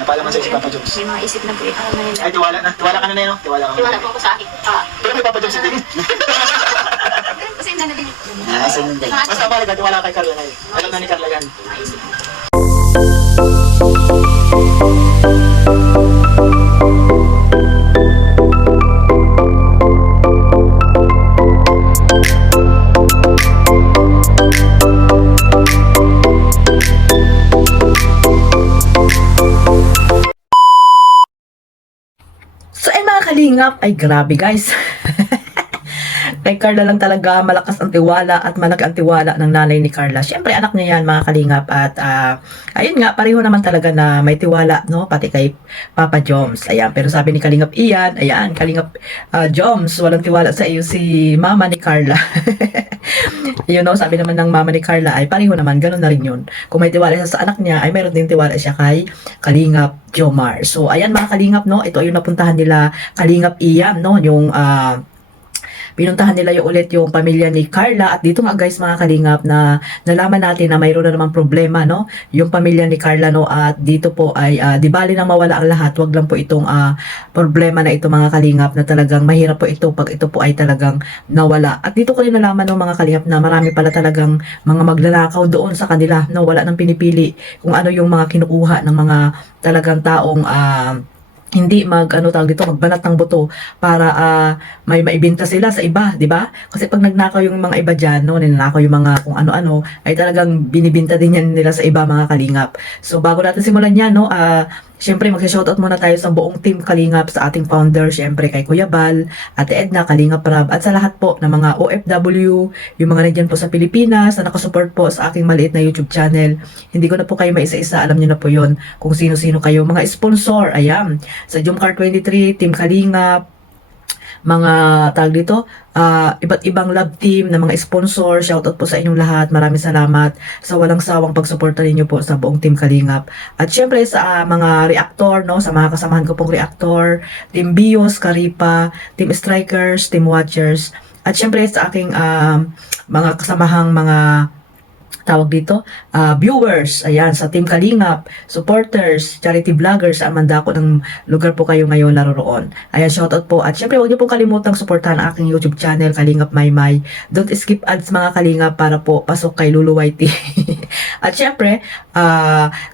Napalaman sa'yo si Papa Jones. May mga isip na po ano na nila. Ay, tiwala na. Tiwala ka na na yun, no? Tiwala ka na. Tiwala po ako sa akin. Pero may Papa Jones din. Kasi hindi na din. Basta mahalaga, tiwala kay Carla na yun. Alam na ni Carla yan. Maisip. So, mga kalingap, ay grabe guys. Kay Carla lang talaga malakas ang tiwala at malaki ang tiwala ng nanay ni Carla. Siyempre anak niya yan mga kalingap at ayun nga, pareho naman talaga na may tiwala, no? Pati kay Papa Joms. Ayan, pero sabi ni Kalingap Ian, ayan, Kalingap Joms, walang tiwala sa iyo si mama ni Carla. You know, sabi naman ng mama ni Carla ay pareho naman, ganun na rin yun. Kung may tiwala siya sa anak niya, ay mayroon din tiwala siya kay Kalingap Jomar. So, ayan mga kalingap, no? Ito ay yung napuntahan nila Kalingap Ian, no? Yung pinuntahan nila yung ulit yung pamilya ni Carla at dito nga guys mga kalingap na nalaman natin na mayroon na namang problema, no? Yung pamilya ni Carla, no? At dito po ay di bali nang mawala ang lahat, wag lang po itong problema na ito mga kalingap na talagang mahirap po ito pag ito po ay talagang nawala. At dito ko rin nalaman ng mga kalingap na marami pala talagang mga magnanakaw doon sa kanila, no? Wala nang pinipili kung ano yung mga kinukuha ng mga talagang taong hindi tawag dito, magbanat ng buto para may maibenta sila sa iba, di ba? Kasi pag nagnakaw yung mga iba dyan, no, ninanakaw yung mga kung ano-ano, ay talagang binibinta din yan nila sa iba mga kalingap. So bago natin simulan yan, no, siyempre mag-shoutout muna tayo sa buong team Kalingap, sa ating founder, siyempre kay Kuya Bal, Ate Edna, Kalingap Rab, at sa lahat po ng mga OFW, yung mga nandiyan po sa Pilipinas, na nakasupport po sa aking maliit na YouTube channel. Hindi ko na po kayo maisa-isa, alam niyo na po yon kung sino-sino kayo. Mga sponsor, ayan, sa Jumcar 23, Team Kalingap, mga tag dito, iba't ibang love team na mga sponsor, shoutout po sa inyong lahat. Maraming salamat sa walang sawang pagsuporta ninyo po sa buong Team Kalingap. At syempre sa mga reactor, no, sa mga kasamahan ko pong reactor, Team Bios, Karipa, Team Strikers, Team Watchers, at syempre sa aking mga kasamahang mga tawag dito, viewers, ayan, sa Team Kalingap, supporters, charity vloggers, amanda ko ng lugar po kayo ngayon naroroon. Ayan, shoutout po. At syempre, huwag niyo pong kalimutang suportahan ang aking YouTube channel, Kalingap Maymay. Don't skip ads mga Kalingap para po pasok kay Lulu YT. At syempre,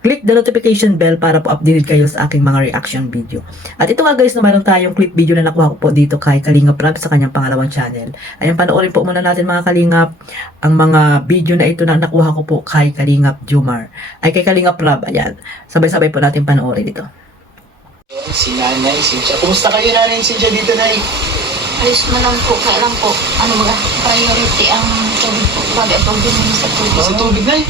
click the notification bell para po updated kayo sa aking mga reaction video. At ito nga guys, na mayroon tayong clip video na nakuha ko po dito kay Kalingap Rab sa kanyang pangalawang channel. Ayan, panoorin po muna natin mga Kalingap ang mga video na ito na nakuha ko po kay Kalingap Jomar. Ay kay Kalingap Rab, ayan. Sabay-sabay po natin panoorin ito. Si Nanay Cynthia. Kumusta kayo, Nanay Cynthia, dito, Nay? Ayos na lang po, kaya lang po, priority ang tubig po. Babi ang pag-binig sa tubig. Sa tubig, Nay?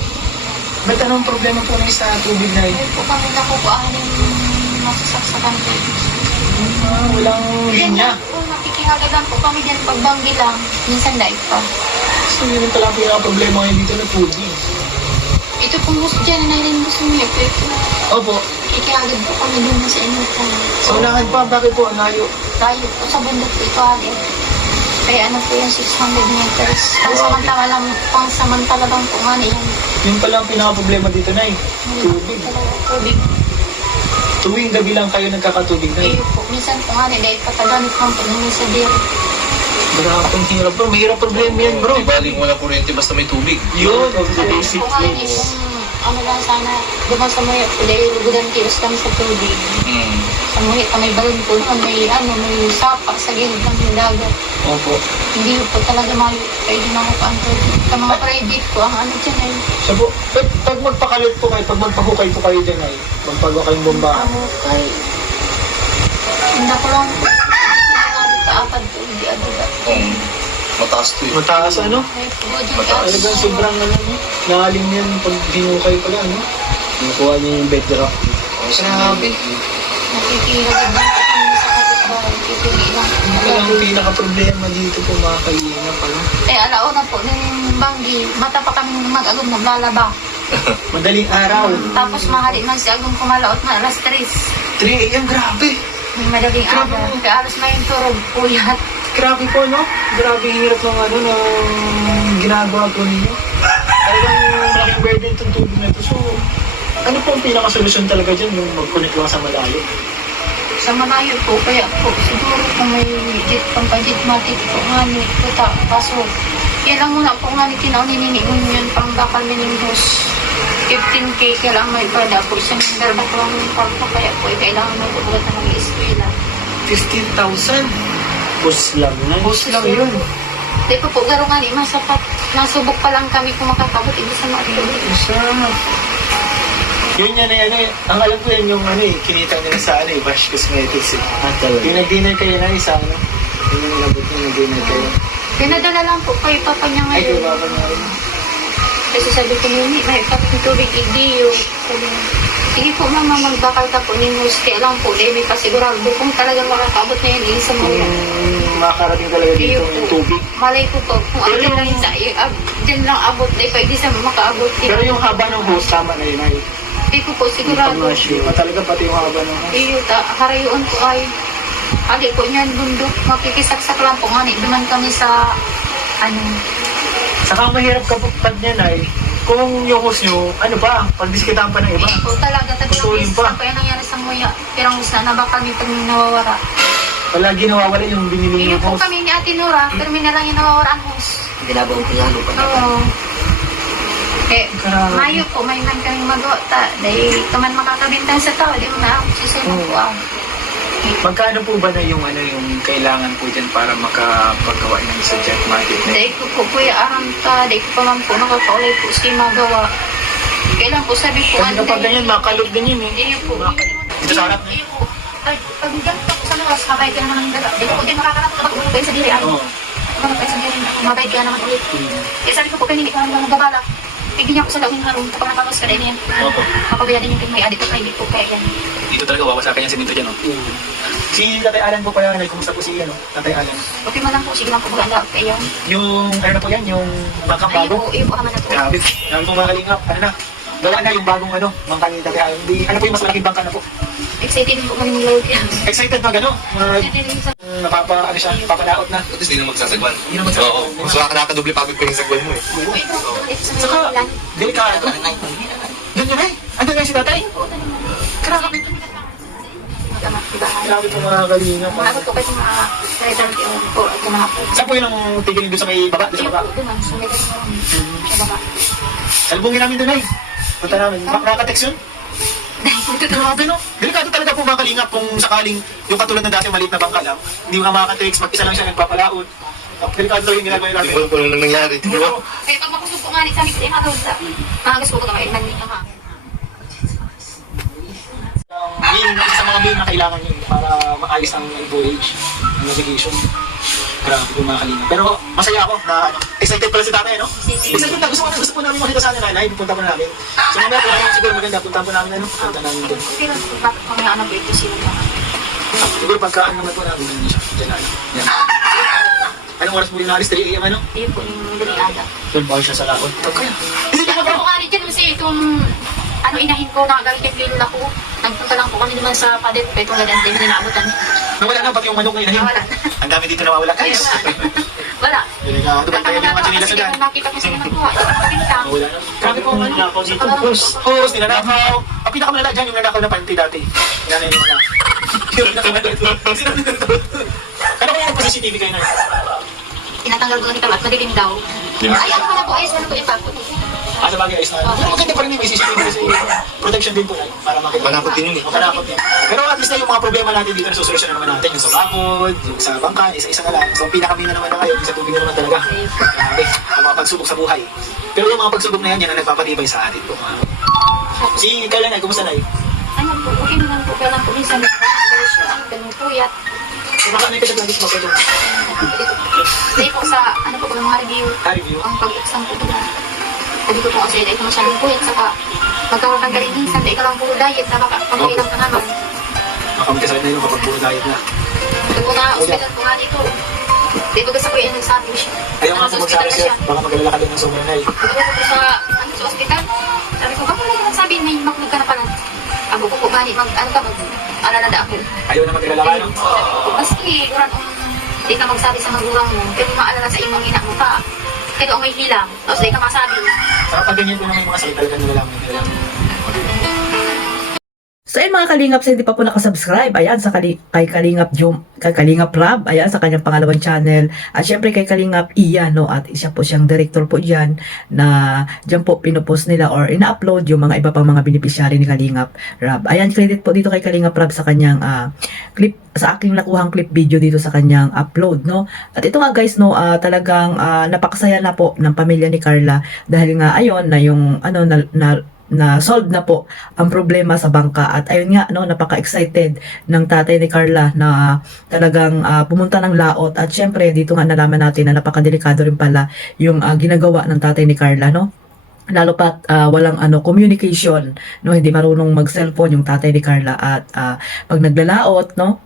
Ba't anong problema po, Nay, sa tubig, Nay? Ay po kami nakukuhaan yung masasaksakan po. Walang linya. Oo, nakikihagadan po kami dyan pagbanggi lang. Minsan daig pa. So, yun pala ang pinaka-problema ngayon dito na tubig. Ito pong gusto dyan, nalimbus niya. Pero Opo. kikihagad po kami dun sa inyo po. Sa unahan pa, bakit po ang layo? Tayo po sa bundok po ito agad. Kaya ano po yung 600 meters. Pansamantala lang po nga niyan. Yun pala ang pinaka-problema dito, Nay. Tubig. Tubig. Tuwing gabi lang kayo nagkakatubig, Nay. Ayun po. Minsan po nga dahil patagamit lang po namin sa diri. Grabe, ang hirap, bro. Mahirap problema yan, bro. Di baling wala kuryente basta may tubig. Yun, ang Sabi basic po nga needs. ano lang sana, duman sa mga, dahil lugudan kios kami sa tubig. Sa mga may balon po, may sapa sa gilid ng dagat. Opo. Hindi po talaga pwede na ako ang tubig. Sa mga private po, ang ano dyan ay, So, po, pag magpakalit po kayo, pag magpahukay po kayo dyan, ay magpagawa kayong bombahan. ano kay, hindi ko lang po, sinabi kaapad po, hindi aduga. Mataas to eh. Mataas, ano? Ay po, dyan Mataas. Ano ba, sobrang, naalim yan pag hinukay pala, ano? Nakuha niya yung bedrock. Grabe. nakikilagay lang po kami sa kapitbahay, kipili lang. Ano ang pinaka-problema dito po, mga kalingap, ano? Eh, alauna po, nung banggi, mata pa kami mag-agong naglalaba. Madaling araw. Tapos mahali man si Agong kumalaot na alas 3. 3 a.m., grabe. May madaling Grabe. araw. Kaya alas may turog, puyat. Grabe po, no? Grabe yung hirap ng ano, ng ginagawa po ninyo. Talagang malaking burden itong tubig na ito. So, Ano po ang pinakasolusyon talaga dyan, yung mag-connect lang sa malayo? Sa malayo po, kaya po siguro kung may pampajitmatic po nga ni puta. Kaso, kaya lang muna po nga ni tinaw nininigon yun pang bakal minimos 15K kaya lang may pada po siya ng darba ko ang parko kaya po kailangan mo po na mag-eskwela. 15,000? Bus lang na. Bus lang yun. Di po po, garo nga ni masapat. Nasubok pa lang kami kung makakabot ito sa mga ito. Isa. Yun yan ano eh. Ang alam ko yan yung ano eh, kinita nila sa ano eh, Bash Cosmetics eh. Yung nag-dinner kayo na isa, ano? Yung nilabot yung nag-dinner kayo. Pinadala lang po kay papa niya Ay, ngayon. kaya baka nga rin. Kasi sabi ko yun, may kapit tubig, hindi yun. Sabi niya, sige po mama, magbakal ka po ni Mus. Kaya lang po, dahil may pasigurado kung talagang makakabot na yun, isa mo yan. Makakarating talaga dito ng tubig. Malay ko po, kung Pero ano yung- lang yun sa dyan lang abot, dahil pwede sa makaabot. Pero yung haba ng hose, tama na yun ay. Hindi ko po, sigurado. Talaga pati yung haba ng hose. Iyo, harayuan ko ay, adi po niyan, bundok, makikisaksak lang po, nga duman kami sa, ano, Saka mahirap kapag niyan ay, kung yung hose nyo, ano ba, pagdiskitahan pa ng iba. po talaga, tabi ng Patuloy isa pa. pa, yan nangyari sa muya, pirang hus na nabakal may pag nawawara. Palagi nawawala yung binili Iyo yung po hose. kami ni Ate Nora, pero may na lang yung nawawara ang hus. Ginabawang ko niya, lupa na. Oo. Eh, Grabe. mayo po, may man kaming magawa, dahil kaman makakabintang sa tao, di mo na ako sisino po ang. Magkano po ba na yung ano yung kailangan po dyan para makapagawa ng isa jetmatic? Dahil ko po kuya aram ta, dahil ko pa man po nakakaulay po siya magawa. Kailan po sabi ko, Kasi kapag ganyan, makalog din yun eh. Iyo po. Dito sa harap. Iyo po. Ay, pag ganito po sa lawas, mabay ka naman ng dala. Dito po din makakalap kapag umabay sa diri. Ano? Oo. Umabay sa diri, mabay ka naman ulit. Eh sabi ko po, kanini ka naman nagbabalak. Tignan ko sa lawin harong, kapag nakakas ka din yan. Opo. Makabayad din yung may adito, private po kaya yan. Dito talaga wawasakan yung simento dyan, no? Si Tatay Alan po pala, kumusta po si ano, Tatay Alan? Okay man lang po, sige lang po maganda. Kaya yung, Yung, ano na po yan, yung bangkang ayun bago? po, iyo po naman na po. Grabe. Grabe po mga kalingap. Ano na? Gawa na yung bagong ano, bangka ni Tatay Alan. Ano po yung mas malaking bangka na po? Excited din po kami ng load yan. Excited na gano'n? Excited din sa... Ano siya, papanaot na. At least di na magsasagwan. Hindi na magsasagwan. Oo. Mas nakakadubli pagod pa yung sagwan mo eh. Ito po, ito sa Saka, mga ilan. delikado. Doon yun ay. Andun na si Tatay. Grabe. Diba? Grabe po mga kalingap. Mga to kasi mga president yung po at mga po. Saan po yun ang tigilin doon sa may baba? Doon sa Ayun baba? po, doon ang sumigat mo sa baba. Salbungin namin doon ay. Punta namin. Nakaka-text yun? Grabe no? Delikado talaga po mga kalingap kung sakaling yung katulad ng dati maliit na bangka lang, hindi mo nga makaka-text, mag-isa lang siya nagpapalaot. Delikado daw yung ginagawa yung Hindi ko alam kung ano nang nangyari. Kaya pag makusog ko nga ni sa mga tawag sa mga gusto ko kamay, man nito nga. Isa sa mga main na kailangan yun para maayos ang voyage, ang navigation. Grabe po mga kalingap. Pero masaya ako na ano, excited pala si tatay, no? Excited na. Gusto po namin makita sana nanay. Pupunta po na namin. So mamaya po siguro maganda. Punta po namin ano. Punta namin doon. Pero bakit kami ano ba ito sila mga. Siguro pagka ano naman po namin doon siya. Diyan na. Yan. Anong oras po yung nalis? 3 AM ano? Ayun po yung dali aga. Doon ba siya sa laot? Okay. Hindi ka Ako nga dyan kasi itong ano inahin ko nakagalitin din ako. Nagpunta lang po kami naman sa padet. Pero itong gadan din naabutan. Nawala na pati yung manok na inahin. Nawala. Ang dami dito nawawala guys. Wala. Delikado ba tayo yung mga chinila sa dyan? Nakita ko sila nagkuha. Pintang. Wala na. Grabe po ang nanakaw dito. Hose, ninanakaw. Ang pinakamalala dyan yung nanakaw na panty dati. Yan yung na. Yung nanakaw na dito. Kano kaya nagpa-CCTV kayo na? Tinatanggal ko lang ito at madilim daw. Ay, ano ko na po, ayos na po yung pagod. Sa bagay ayos na. Pero maganda pa rin yung may CCTV kasi protection din po na para makita. Panakot din yun eh. Panakot din. Pero at least na yung mga problema natin dito na susolusyonan naman natin. Yung sa bakod, yung sa bangka, isa-isa na lang. So ang pinakamina naman na ngayon, yung sa tubig na naman talaga. Grabe, ang mga pagsubok sa buhay. Pero yung mga pagsubok na yan, yan ang nagpapatibay sa atin po. Si Kailan ay, kumusta na eh? Ano po, okay naman po, kaya lang po minsan pero siya, ganun puyat. Baka may kasagagis mo pa doon. Dahil po sa, ano po, mga review, Review. ang pag-exam po doon. Sabi ko po kasi, dahil ko masyadong puyat, saka magkaroon kang galing minsan, dahil ka lang puro diet, na baka pag-ilang ka naman. Makamagkasal na yun kapag puro diet na. Doon po na, hospital po nga dito. Dito kasi po yan, nagsabi siya. Ayaw nga po magsabi siya, baka mag-alala ka din ng sobrang na eh. Sabi ko po sa, ano, sa hospital, sabi ko, bakit wala nagsabi, may makulig ka na pala. Ako po po, gani, ano ka, mag-alala ako. Ayaw na mag-alala ka, no? Maski, kurang di ka magsabi sa magulang mo, pero maalala sa imong ina mo pa. Pero ang may hilang, tapos di ka masabi. Saka pag ganyan po na may mga sakit talaga nalalaman nila lang. So ayun mga kalingap, sa hindi pa po nakasubscribe, ayan sa kay Kalingap kay Kalingap Rab, ayan sa kanyang pangalawang channel. At syempre kay Kalingap Ian, no, at isa po siyang director po diyan na diyan po pinopost nila or ina-upload yung mga iba pang mga beneficiary ni Kalingap Rab. Ayan, credit po dito kay Kalingap Rab sa kanyang clip, sa aking nakuhang clip video dito sa kanyang upload, no. At ito nga guys, no, talagang napakasaya na po ng pamilya ni Carla dahil nga ayon na yung ano na solve na po ang problema sa bangka. At ayun nga, no, napaka-excited ng tatay ni Carla na talagang pumunta ng laot. At syempre dito nga nalaman natin na napakadelikado rin pala yung ginagawa ng tatay ni Carla, no. Lalo pat walang communication, no, hindi marunong mag-cellphone yung tatay ni Carla. At pag naglalaot, no,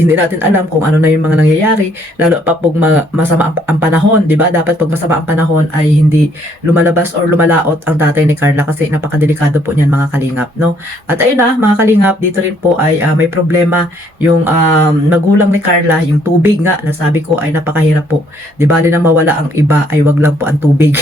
hindi natin alam kung ano na yung mga nangyayari, lalo pa pag masama ang panahon, di ba? Dapat pag masama ang panahon ay hindi lumalabas or lumalaot ang tatay ni Carla kasi napakadelikado po niyan mga kalingap, no? At ayun na, mga kalingap, dito rin po ay may problema yung magulang ni Carla, yung tubig nga, nasabi ko ay napakahirap po. Di ba, na mawala ang iba ay wag lang po ang tubig.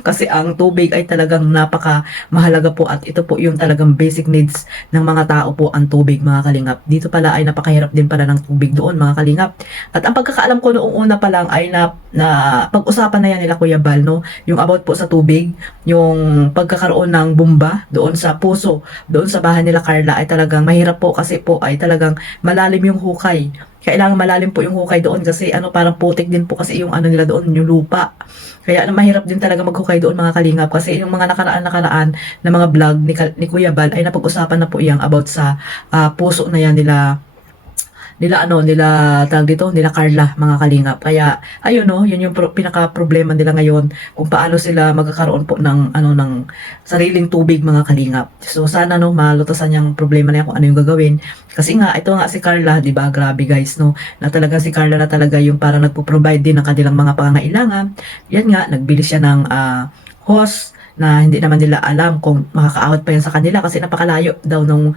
Kasi ang tubig ay talagang napaka mahalaga po at ito po yung talagang basic needs ng mga tao po, ang tubig mga kalingap. Dito pala ay napakahirap din pala ng tubig doon mga kalingap. At ang pagkakaalam ko noong una pa lang ay na pag-usapan na yan nila Kuya Bal, no? Yung about po sa tubig, yung pagkakaroon ng bomba doon sa puso, doon sa bahay nila Carla ay talagang mahirap po kasi po ay talagang malalim yung hukay. Kailangan malalim po yung hukay doon kasi parang putik din po kasi yung nila doon, yung lupa. Kaya mahirap din talaga maghukay doon mga kalingap kasi yung mga nakaraan na mga vlog ni Kuya Bal ay napag-usapan na po iyang about sa puso na yan nila tawag dito, nila Carla mga kalingap. Kaya ayun, no, yun yung pinaka problema nila ngayon kung paano sila magkakaroon po ng ng sariling tubig mga kalingap. So sana, no, malutasan yung problema na yan kung ano yung gagawin. Kasi nga ito nga si Carla, 'di ba? Grabe guys, no. Na talaga si Carla na talaga yung parang nagpo-provide din ng kanilang mga pangangailangan. Yan nga, nagbili siya ng hose na hindi naman nila alam kung makakaawat pa yan sa kanila kasi napakalayo daw nung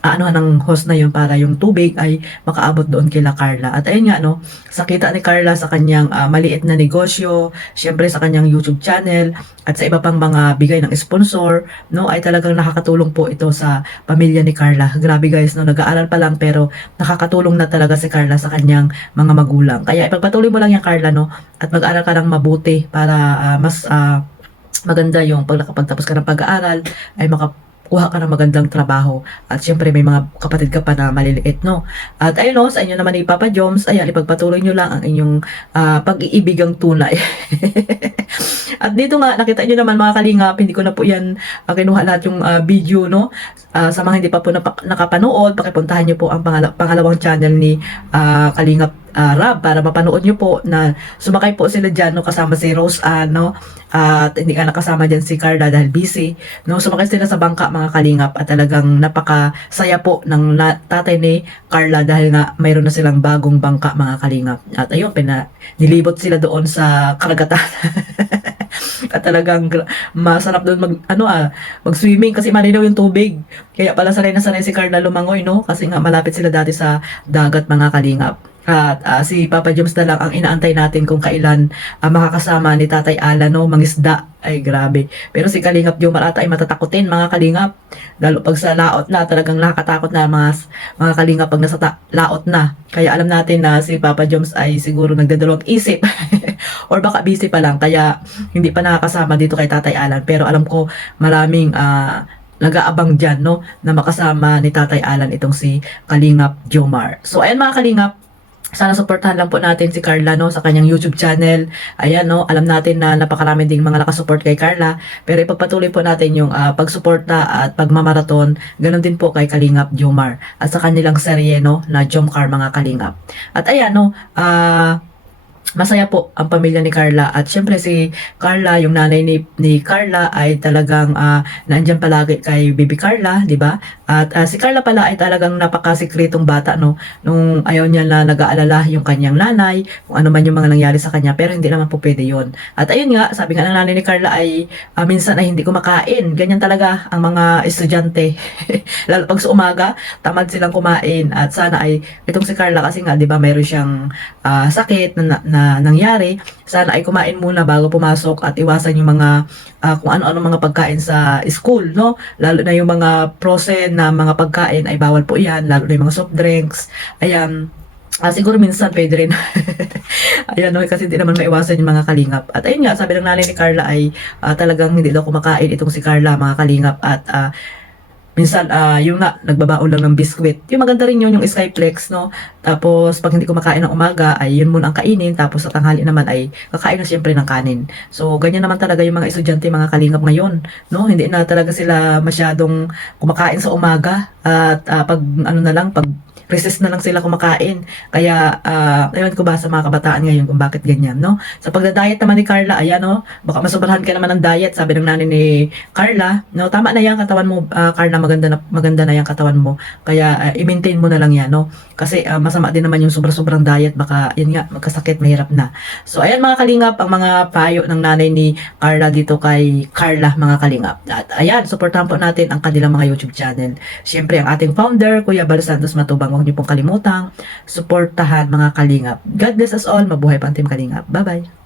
ng host na yun para yung tubig ay makaabot doon kila Carla. At ayun nga, no, sa kita ni Carla sa kanyang maliit na negosyo, syempre sa kanyang YouTube channel at sa iba pang mga bigay ng sponsor, no, ay talagang nakakatulong po ito sa pamilya ni Carla. Grabe guys, no, nag-aaral pa lang pero nakakatulong na talaga si Carla sa kanyang mga magulang. Kaya ipagpatuloy mo lang yan Carla, no, at mag-aral ka ng mabuti para mas maganda yung pagtapos ka ng pag-aaral ay kuha ka ng magandang trabaho. At syempre may mga kapatid ka pa na maliliit, no? At ayun, no, sa inyo naman ni Papa Joms, ayan, ipagpatuloy nyo lang ang inyong pag-iibigang tunay. At dito nga, nakita nyo naman mga kalingap, hindi ko na po yan kinuha lahat yung video, no? Sa mga hindi pa po nakapanood, pakipuntahan nyo po ang pangalawang channel ni Kalingap Rab para mapanood nyo po na sumakay po sila dyan, no, kasama si Rose Ann, no? At hindi ka nakasama dyan si Carla dahil busy, no? Sumakay sila sa bangka mga kalingap at talagang napakasaya po ng tatay ni Carla dahil nga mayroon na silang bagong bangka mga kalingap. At ayun, nilibot sila doon sa karagatan. At talagang masarap doon mag-swimming kasi malinaw yung tubig. Kaya pala sanay na sanay si Carla lumangoy, no? Kasi nga malapit sila dati sa dagat mga kalingap. At si Papa Joms na lang ang inaantay natin kung kailan makakasama ni Tatay Alan, no, mangisda. Ay grabe. Pero si Kalingap Jomar ata ay matatakotin mga kalingap. Lalo pag sa laot na, talagang nakakatakot na mga kalingap pag nasa laot na. Kaya alam natin na si Papa Joms ay siguro nagdadalawang isip. Or baka busy pa lang kaya hindi pa nakakasama dito kay Tatay Alan. Pero alam ko maraming nag-aabang dyan, no, na makasama ni Tatay Alan itong si Kalingap Jomar. So ayan mga kalingap, sana supportahan lang po natin si Carla, no, sa kanyang YouTube channel. Ayan, no, alam natin na napakarami ding mga nakasupport kay Carla, pero ipagpatuloy po natin yung pagsuporta at pagmamaraton. Ganon din po kay Kalingap Jomar at sa kanilang serye, no, na Jomcar mga kalingap. At ayan, no, masaya po ang pamilya ni Carla at syempre si Carla, yung nanay ni Carla ay talagang nandiyan palagi kay Baby Carla, di ba? At si Carla pala ay talagang napakasikretong bata, no, nung ayaw niya na nag-aalala yung kanyang nanay kung ano man yung mga nangyari sa kanya, pero hindi naman po pwede yun. At ayun nga, sabi nga ng nanay ni Carla ay minsan ay hindi kumakain. Ganyan talaga ang mga estudyante. Lalo pag sa umaga, tamad silang kumain. At sana ay itong si Carla kasi nga, di ba, mayroon siyang sakit na nangyari. Sana ay kumain muna bago pumasok at iwasan yung mga kung ano-ano mga pagkain sa school, no? Lalo na yung mga frozen na mga pagkain ay bawal po yan, lalo na yung mga soft drinks. Ayan. Siguro minsan pwede rin. Ayan, no, kasi hindi naman maiwasan yung mga kalingap. At ayun nga, sabi ng nanay ni Carla ay talagang hindi daw kumakain itong si Carla, mga kalingap. At minsan, yung nga, nagbabaon lang ng biskwit. Yung maganda rin yun, yung Skyflex, no? Tapos, pag hindi kumakain ng umaga, ay yun muna ang kainin. Tapos, sa tanghali naman ay kakain na siyempre ng kanin. So, ganyan naman talaga yung mga estudyante, mga kalingap ngayon, no? Hindi na talaga sila masyadong kumakain sa umaga. At pag, ano na lang, pag recess na lang sila kumakain. Kaya, ewan ko ba sa mga kabataan ngayon kung bakit ganyan, no? Sa pagda-diet naman ni Carla, ayan, no? Baka masobrahan ka naman ng diet, sabi ng nanay ni Carla, no? Tama na yan katawan mo, Carla, maganda na yung katawan mo. Kaya, i-maintain mo na lang yan, no? Kasi, masama din naman yung sobra-sobrang diet, baka, yun nga, magkasakit, mahirap na. So, ayan mga kalingap, ang mga payo ng nanay ni Carla dito kay Carla, mga kalingap. At, ayan, supportahan po natin ang kanilang mga YouTube channel. Siyempre, ang ating founder, Kuya Bal Santos Matubang, huwag niyo pong kalimutang suportahan mga kalingap. God bless us all. Mabuhay pa ang Team Kalingap. Bye-bye.